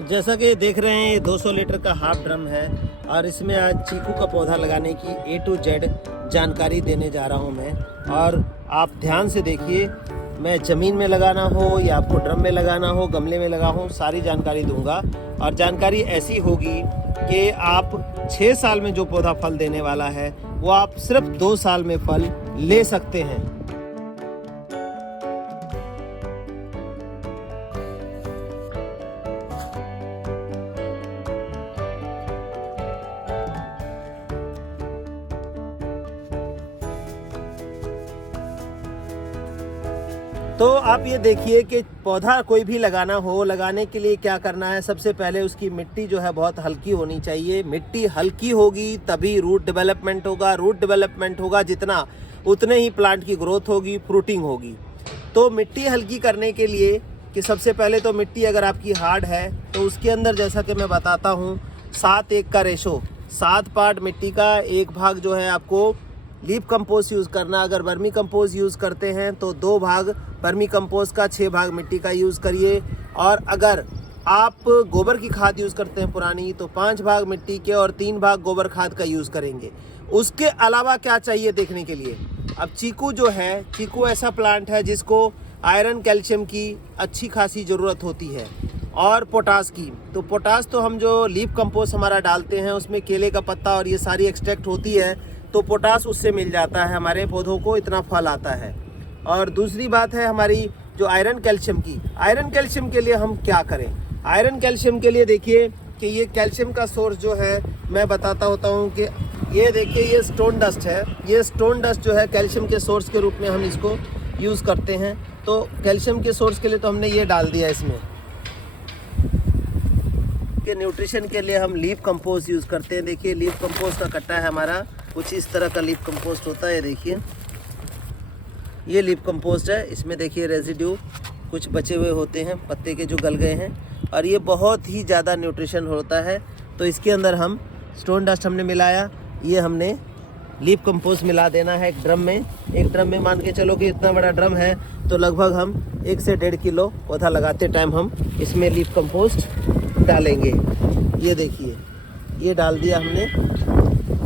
जैसा कि देख रहे हैं ये 200 लीटर का हाफ ड्रम है और इसमें आज चीकू का पौधा लगाने की A to Z जानकारी देने जा रहा हूं मैं। और आप ध्यान से देखिए, मैं ज़मीन में लगाना हो या आपको ड्रम में लगाना हो, गमले में लगा हो, सारी जानकारी दूंगा। और जानकारी ऐसी होगी कि आप 6 साल में जो पौधा फल देने वाला है वो आप सिर्फ 2 साल में फल ले सकते हैं। तो आप ये देखिए कि पौधा कोई भी लगाना हो, लगाने के लिए क्या करना है। सबसे पहले उसकी मिट्टी जो है बहुत हल्की होनी चाहिए। मिट्टी हल्की होगी तभी रूट डेवलपमेंट होगा। रूट डेवलपमेंट होगा जितना, उतने ही प्लांट की ग्रोथ होगी, फ्रूटिंग होगी। तो मिट्टी हल्की करने के लिए कि सबसे पहले तो मिट्टी अगर आपकी हार्ड है तो उसके अंदर, जैसा कि मैं बताता हूँ, 7:1 का रेशो, 7 पार्ट मिट्टी का 1 भाग जो है आपको लीफ कंपोस्ट यूज़ करना। अगर वर्मी कंपोस्ट यूज़ करते हैं तो 2 भाग वर्मी कंपोस्ट का, 6 भाग मिट्टी का यूज़ करिए। और अगर आप गोबर की खाद यूज़ करते हैं पुरानी, तो 5 भाग मिट्टी के और 3 भाग गोबर खाद का यूज़ करेंगे। उसके अलावा क्या चाहिए देखने के लिए, अब चीकू जो है, चीकू ऐसा प्लांट है जिसको आयरन कैल्शियम की अच्छी खासी ज़रूरत होती है और पोटास की। तो पोटास तो हम जो लीफ कंपोस्ट हमारा डालते हैं उसमें केले का पत्ता और ये सारी एक्सट्रैक्ट होती है, तो पोटास उससे मिल जाता है, हमारे पौधों को इतना फल आता है। और दूसरी बात है हमारी जो आयरन कैल्शियम की। आयरन कैल्शियम के लिए हम क्या करें? आयरन कैल्शियम के लिए देखिए कि ये कैल्शियम का सोर्स जो है मैं बताता होता हूँ कि ये देखिए, ये स्टोन डस्ट है। ये स्टोन डस्ट जो है कैल्शियम के सोर्स के रूप में हम इसको यूज़ करते हैं। तो कैल्शियम के सोर्स के लिए तो हमने ये डाल दिया इसमें। के न्यूट्रिशन के लिए हम लीफ कंपोस्ट यूज़ करते हैं। देखिए लीफ कंपोस्ट का कट्टा है हमारा, कुछ इस तरह का लीफ कंपोस्ट होता है। देखिए ये लीफ कंपोस्ट है, इसमें देखिए रेजिड्यू कुछ बचे हुए होते हैं पत्ते के जो गल गए हैं, और ये बहुत ही ज़्यादा न्यूट्रिशन होता है। तो इसके अंदर हम स्टोन डस्ट हमने मिलाया, ये हमने लीफ कंपोस्ट मिला देना है एक ड्रम में। एक ड्रम में मान के चलो कि इतना बड़ा ड्रम है तो लगभग हम 1 से 1.5 किलो पौधा लगाते टाइम हम इसमें लीफ कंपोस्ट डालेंगे। ये देखिए ये डाल दिया हमने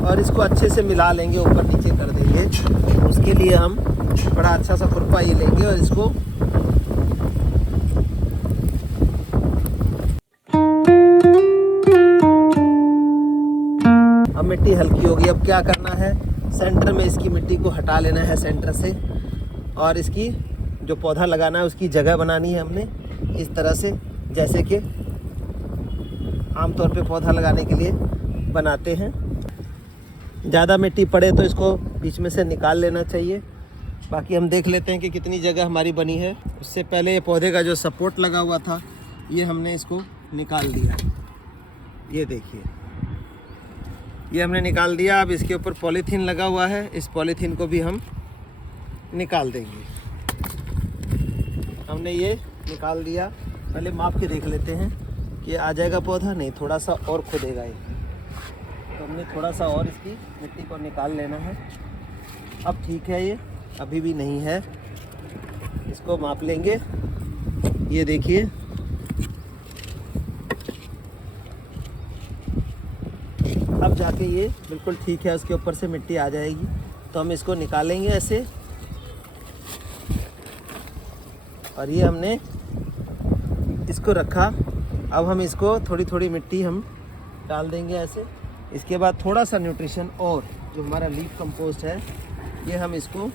और इसको अच्छे से मिला लेंगे, ऊपर नीचे कर देंगे। उसके लिए हम बड़ा अच्छा सा खुरपा ये लेंगे और इसको अब मिट्टी हल्की होगी। अब क्या करना है, सेंटर में इसकी मिट्टी को हटा लेना है सेंटर से, और इसकी जो पौधा लगाना है उसकी जगह बनानी है हमने इस तरह से, जैसे कि आमतौर पे पौधा लगाने के लिए बनाते हैं। ज़्यादा मिट्टी पड़े तो इसको बीच में से निकाल लेना चाहिए। बाकी हम देख लेते हैं कि कितनी जगह हमारी बनी है। उससे पहले ये पौधे का जो सपोर्ट लगा हुआ था ये हमने इसको निकाल दिया। ये देखिए ये हमने निकाल दिया। अब इसके ऊपर पॉलीथीन लगा हुआ है, इस पॉलीथीन को भी हम निकाल देंगे। हमने ये निकाल दिया। पहले माप के देख लेते हैं कि आ जाएगा पौधा, नहीं थोड़ा सा और खुदेगा ये, तो हमने थोड़ा सा और इसकी मिट्टी को निकाल लेना है। अब ठीक है, ये अभी भी नहीं है, इसको माप लेंगे। ये देखिए अब जाके ये बिल्कुल ठीक है, उसके ऊपर से मिट्टी आ जाएगी। तो हम इसको निकालेंगे ऐसे, और ये हमने इसको रखा। अब हम इसको थोड़ी थोड़ी मिट्टी हम डाल देंगे ऐसे। इसके बाद थोड़ा सा न्यूट्रिशन और जो हमारा लीफ कंपोस्ट है ये हम इसको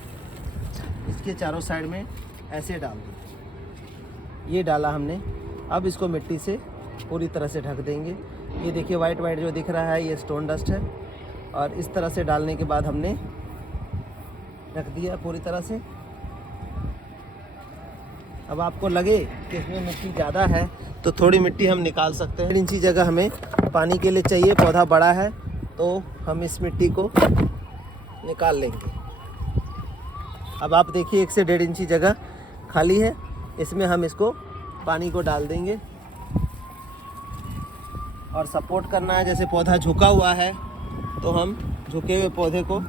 इसके चारों साइड में ऐसे डाल दें। ये डाला हमने। अब इसको मिट्टी से पूरी तरह से ढक देंगे। ये देखिए वाइट वाइट जो दिख रहा है ये स्टोन डस्ट है, और इस तरह से डालने के बाद हमने ढक दिया पूरी तरह से। अब आपको लगे कि इसमें मिट्टी ज़्यादा है तो थोड़ी मिट्टी हम निकाल सकते हैं। 1 इंची जगह हमें पानी के लिए चाहिए, पौधा बड़ा है तो हम इस मिट्टी को निकाल लेंगे। अब आप देखिए 1 से 1.5 इंची जगह खाली है, इसमें हम इसको पानी को डाल देंगे और सपोर्ट करना है। जैसे पौधा झुका हुआ है तो हम झुके हुए पौधे को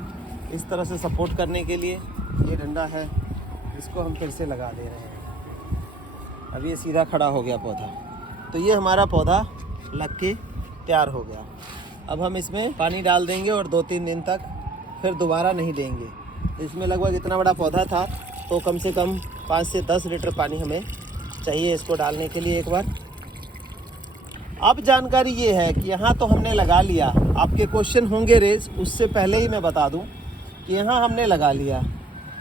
इस तरह से सपोर्ट करने के लिए ये डंडा है, इसको हम फिर से लगा दे रहे हैं। अब ये सीधा खड़ा हो गया पौधा। तो ये हमारा पौधा लग के तैयार हो गया। अब हम इसमें पानी डाल देंगे और 2-3 दिन तक फिर दोबारा नहीं देंगे। इसमें लगभग इतना बड़ा पौधा था तो कम से कम 5 से 10 लीटर पानी हमें चाहिए इसको डालने के लिए एक बार। अब जानकारी ये है कि यहाँ तो हमने लगा लिया, आपके क्वेश्चन होंगे रेज, उससे पहले ही मैं बता दूँ कि यहाँ हमने लगा लिया।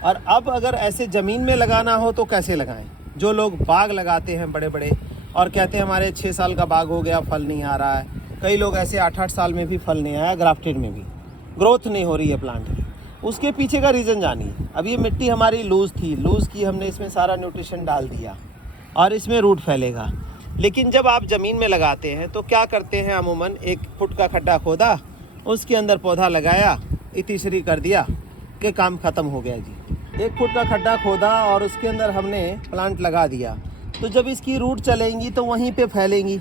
और अब अगर ऐसे ज़मीन में लगाना हो तो कैसे लगाएं? जो लोग बाग लगाते हैं बड़े बड़े और कहते हैं हमारे 6 साल का बाग हो गया, फल नहीं आ रहा है, कई लोग ऐसे 8-8 साल में भी फल नहीं आया, ग्राफ्टेड में भी ग्रोथ नहीं हो रही है प्लांट की। उसके पीछे का रीज़न जानिए। अब ये मिट्टी हमारी लूज़ थी, लूज़ की हमने इसमें सारा न्यूट्रिशन डाल दिया और इसमें रूट फैलेगा। लेकिन जब आप ज़मीन में लगाते हैं तो क्या करते हैं, अमूमन 1 फुट का खड्डा खोदा, उसके अंदर पौधा लगाया, इतिश्री कर दिया कि काम ख़त्म हो गया जी। 1 फुट का खड्डा खोदा और उसके अंदर हमने प्लांट लगा दिया, तो जब इसकी रूट चलेंगी तो वहीं पे फैलेंगी।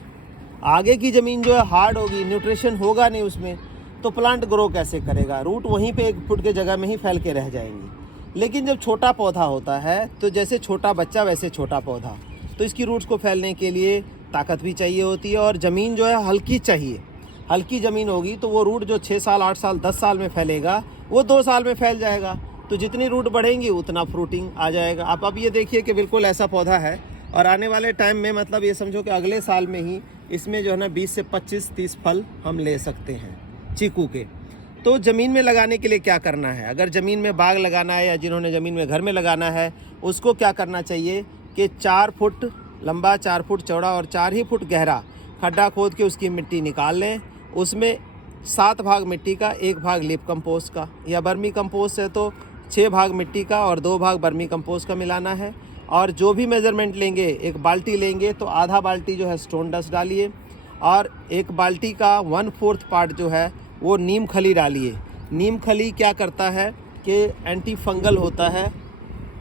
आगे की ज़मीन जो है हार्ड होगी, न्यूट्रिशन होगा नहीं उसमें, तो प्लांट ग्रो कैसे करेगा? रूट वहीं पे 1 फुट के जगह में ही फैल के रह जाएंगी। लेकिन जब छोटा पौधा होता है तो जैसे छोटा बच्चा वैसे छोटा पौधा, तो इसकी रूट्स को फैलने के लिए ताकत भी चाहिए होती है और ज़मीन जो है हल्की चाहिए। हल्की ज़मीन होगी तो वो रूट जो 6 साल 8 साल 10 साल में फैलेगा वो 2 साल में फैल जाएगा। तो जितनी रूट बढ़ेंगी उतना फ्रूटिंग आ जाएगा। आप अब ये देखिए कि बिल्कुल ऐसा पौधा है और आने वाले टाइम में, मतलब ये समझो कि अगले साल में ही इसमें जो है ना 20 से 25-30 फल हम ले सकते हैं चीकू के। तो ज़मीन में लगाने के लिए क्या करना है? अगर ज़मीन में बाग लगाना है या जिन्होंने ज़मीन में घर में लगाना है, उसको क्या करना चाहिए कि 4 फुट लंबा, 4 फुट चौड़ा और 4 ही फुट गहरा खड्डा खोद के उसकी मिट्टी निकाल लें। उसमें 7 भाग मिट्टी का, 1 भाग लिप कंपोस्ट का, या बर्मी कंपोस्ट है तो 6 भाग मिट्टी का और 2 भाग बर्मी कंपोस्ट का मिलाना है। और जो भी मेज़रमेंट लेंगे, 1 बाल्टी लेंगे तो आधा बाल्टी जो है स्टोन डस्ट डालिए और 1 बाल्टी का 1/4 पार्ट जो है वो नीम खली डालिए। नीम खली क्या करता है कि एंटी फंगल होता है।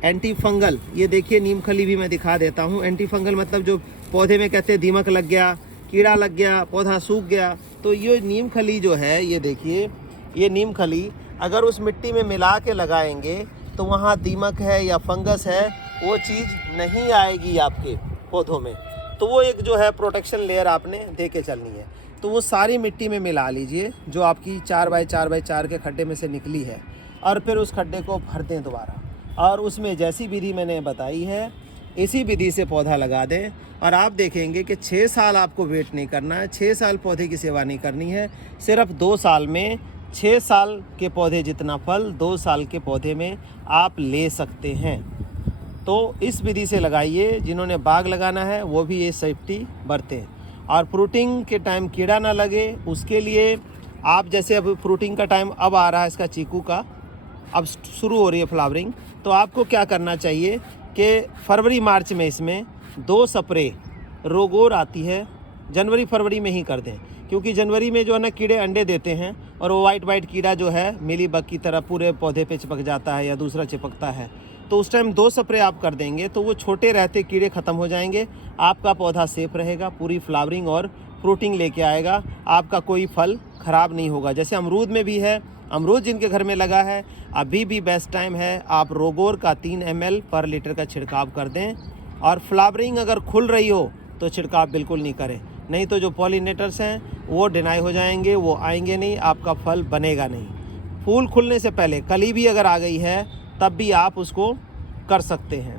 एंटी फंगल, ये देखिए नीम खली भी मैं दिखा देता हूँ। एंटी फंगल मतलब जो पौधे में कहते हैं दीमक लग गया, कीड़ा लग गया, पौधा सूख गया, तो ये नीम खली जो है, ये देखिए, ये नीम खली अगर उस मिट्टी में मिला के लगाएंगे तो वहाँ दीमक है या फंगस है, वो चीज़ नहीं आएगी आपके पौधों में। तो वो एक जो है प्रोटेक्शन लेयर आपने दे के चलनी है। तो वो सारी मिट्टी में मिला लीजिए जो आपकी 4x4x4 के खड्डे में से निकली है, और फिर उस खड्डे को भर दें दोबारा। और उसमें जैसी विधि मैंने बताई है इसी विधि से पौधा लगा दें और आप देखेंगे कि 6 साल आपको वेट नहीं करना है, 6 साल पौधे की सेवा नहीं करनी है। सिर्फ 2 साल में 6 साल के पौधे जितना फल 2 साल के पौधे में आप ले सकते हैं। तो इस विधि से लगाइए। जिन्होंने बाग लगाना है वो भी ये सेफ्टी बरतें। और फ्रूटिंग के टाइम कीड़ा ना लगे उसके लिए आप, जैसे अब फ्रूटिंग का टाइम अब आ रहा है इसका, चीकू का अब शुरू हो रही है फ्लावरिंग, तो आपको क्या करना चाहिए कि फरवरी मार्च में इसमें 2 स्प्रे, रोगोर आती है, जनवरी फरवरी में ही कर दें, क्योंकि जनवरी में जो है ना कीड़े अंडे देते हैं और वो वाइट कीड़ा जो है मिली बग की तरह पूरे पौधे पे चिपक जाता है या दूसरा चिपकता है। तो उस टाइम 2 स्प्रे आप कर देंगे तो वो छोटे रहते कीड़े ख़त्म हो जाएंगे, आपका पौधा सेफ रहेगा, पूरी फ्लावरिंग और फ्रूटिंग लेके आएगा, आपका कोई फल ख़राब नहीं होगा। जैसे अमरूद में भी है, अमरूद जिनके घर में लगा है अभी भी बेस्ट टाइम है, आप रोगोर का 3 ml पर लीटर का छिड़काव कर दें। और फ्लावरिंग अगर खुल रही हो तो छिड़काव बिल्कुल नहीं करें, नहीं तो जो पॉलिनेटर्स हैं वो डिनाई हो जाएंगे, वो आएंगे नहीं, आपका फल बनेगा नहीं। फूल खुलने से पहले कली भी अगर आ गई है तब भी आप उसको कर सकते हैं,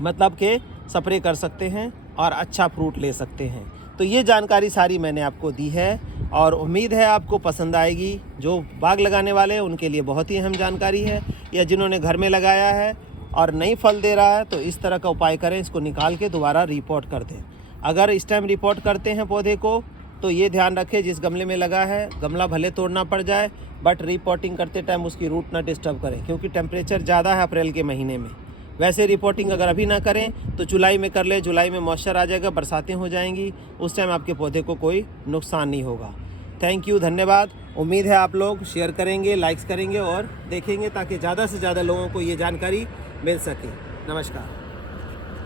मतलब कि स्प्रे कर सकते हैं और अच्छा फ्रूट ले सकते हैं। तो ये जानकारी सारी मैंने आपको दी है और उम्मीद है आपको पसंद आएगी। जो बाग लगाने वाले हैं उनके लिए बहुत ही अहम जानकारी है, या जिन्होंने घर में लगाया है और नहीं फल दे रहा है तो इस तरह का उपाय करें, इसको निकाल के दोबारा रिपोर्ट कर दें। अगर इस टाइम रिपोर्ट करते हैं पौधे को तो ये ध्यान रखें जिस गमले में लगा है गमला भले तोड़ना पड़ जाए, बट रिपोर्टिंग करते टाइम उसकी रूट ना डिस्टर्ब करें, क्योंकि टेम्परेचर ज़्यादा है अप्रैल के महीने में। वैसे रिपोर्टिंग अगर अभी ना करें तो जुलाई में कर ले, जुलाई में मॉइस्चर आ जाएगा, बरसातें हो जाएंगी, उस टाइम आपके पौधे को कोई नुकसान नहीं होगा। थैंक यू, धन्यवाद। उम्मीद है आप लोग शेयर करेंगे, लाइक्स करेंगे और देखेंगे ताकि ज़्यादा से ज़्यादा लोगों को ये जानकारी मिल सके। नमस्कार।